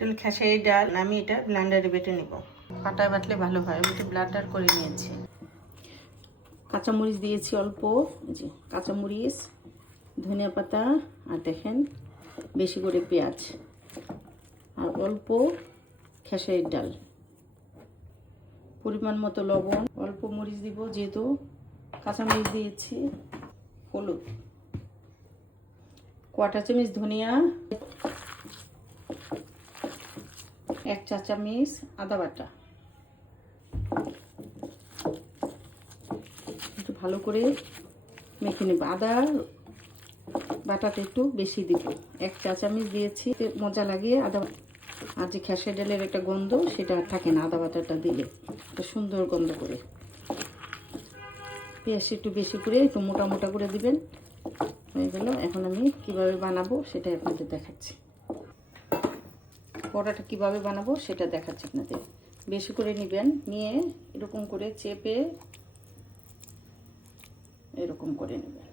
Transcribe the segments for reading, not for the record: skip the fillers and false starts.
একটু খেসারি ডাল আমি এটা ব্লেন্ডারে বেটে নেব। পাটায় বাটলে ভালো হয়, আমি একটু ব্লেন্ডার করে নিয়েছি। কাঁচামরিচ দিয়েছি অল্প, যে কাঁচামরিচ, ধনিয়া পাতা, আর দেখেন বেশি করে পেঁয়াজ, আর অল্প খেসারির ডাল, পরিমাণ মতো লবণ, অল্প মরিচ দিব যেহেতু কাঁচামরিচ দিয়েছি, হলুদ, কোয়াটা চামচ ধনিয়া, 1 চা চামচ আদা বাটা। একটু ভালো করে মেখে নেব। আদা বাটাটা একটু বেশি দিব, 1 চা চামচ দিয়েছি, মজা লাগে আদা। আর যে খেসারি ডালের একটা গন্ধ সেটা থাকে না আদা বাটাটা দিলে, একটা সুন্দর গন্ধ করে। পেঁয়াজ একটু বেশি করে একটু মোটা মোটা করে দিবেন। হয়ে গেল। এখন আমি কিভাবে বানাবো সেটাই আপনাদের দেখাচ্ছি। বড়াটা কিভাবে বানাবো সেটা দেখাচ্ছি আপনাদের। বেশি করে নেবেন, নিয়ে এরকম করে চেপে এরকম করে নেবেন।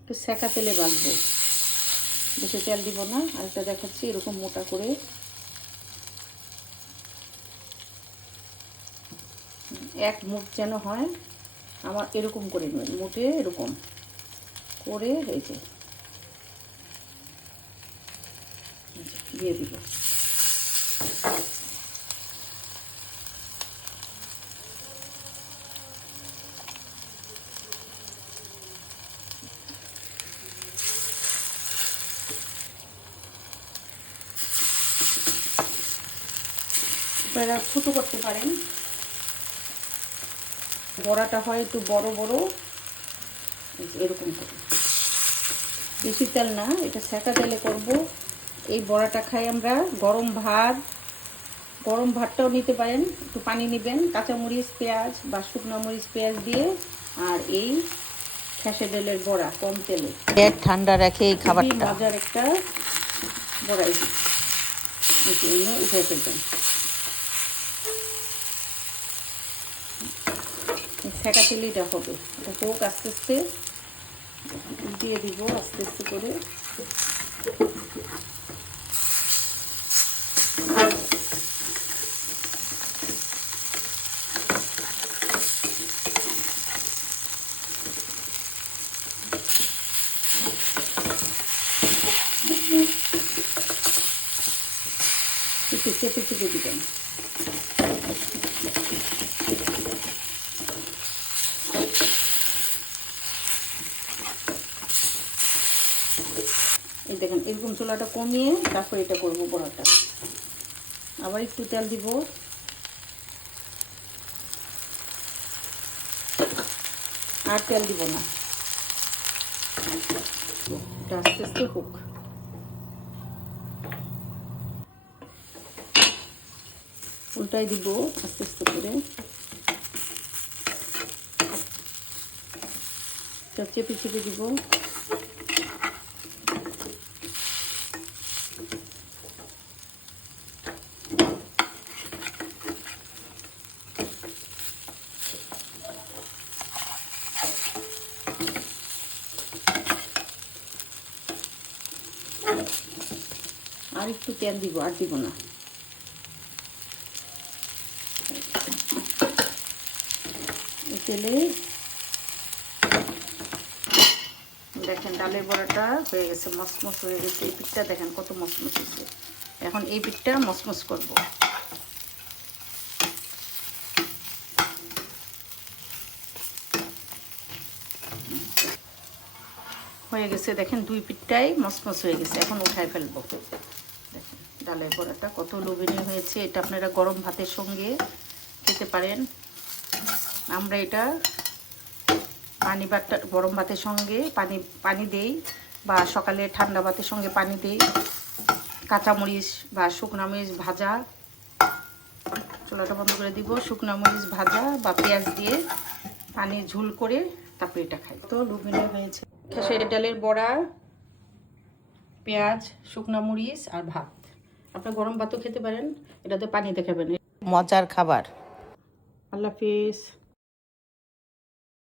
একটু সেকা তেলে বাঁধবো, বেশি তেল দিব না। আরেকটা দেখাচ্ছি, এরকম মোটা করে এক মুঠ যেন হয় আমার, এরকম করে নেবেন, মুঠে এরকম করে হয়েছে দিয়ে দিব। আপনারা ছোটো করতে পারেন, বড়াটা হয় একটু বড় বড় এরকম করে, বেশি তেল না, এটা সেকা তেলে করব। এই বড়াটা খাই আমরা গরম ভাত, গরম ভাতটাও নিতে পারেন। একটু পানি নেবেন, কাঁচামরিচ পেঁয়াজ বা শুকনো মরিচ পেঁয়াজ দিয়ে, আর এই খেসারি ডালের বড়া কম তেলে, পেট ঠান্ডা রাখে এই খাবারটা। মজার একটা বড়াই উঠে ফেলবেন। সেকা তেলেটা হবে, এটা হোক আস্তে আস্তে দিয়ে দিব আস্তে আস্তে করে। একটু চেপে চেপে দিবেন। এই দেখেন এরকম চুলাটা কমিয়ে তারপর এটা করবো বড়াটা। আবার একটু তেল দিব, আর তেল দিব না, এটা আস্তে আস্তে হোক। উল্টাই দিব আস্তে আস্তে করে, চেপে চেপে দিব। আর একটু তেল দিব, আর দিব না। তেলে দেখেন ডালের বড়াটা হয়ে গেছে, মচমচ হয়ে গেছে। এই পিঠটা দেখেন কত মচমচ হয়েছে। এখন এই পিঠটা মচমচ করব। হয়ে গেছে দেখেন, দুই পিঠটাই মচমচ হয়ে গেছে। এখন উঠাই ফেলবো। দেখেন ডালের বড়াটা কত লোভনীয় হয়েছে। এটা আপনারা গরম ভাতের সঙ্গে খেতে পারেন। আমরা এটা গরম ভাতের সঙ্গে পানি দেই, বা সকালে ঠান্ডা ভাতের সঙ্গে পানি দেই। কাঁচামরিচ বা শুকনো মরিচ ভাজা, চুলাটা বন্ধ করে দিব, শুকনো মরিচ ভাজা বা পেঁয়াজ দিয়ে পানি ঝোল করে তারপরে এটা খাই। তো লোভনীয় হয়েছে খেসারি ডালের বড়া, পেঁয়াজ, শুকনো মরিচ আর ভাত। আপনার গরম ভাতও খেতে পারেন, এটাতে পানি দেখাবেন। মজার খাবার। আল্লাহ হাফিজ।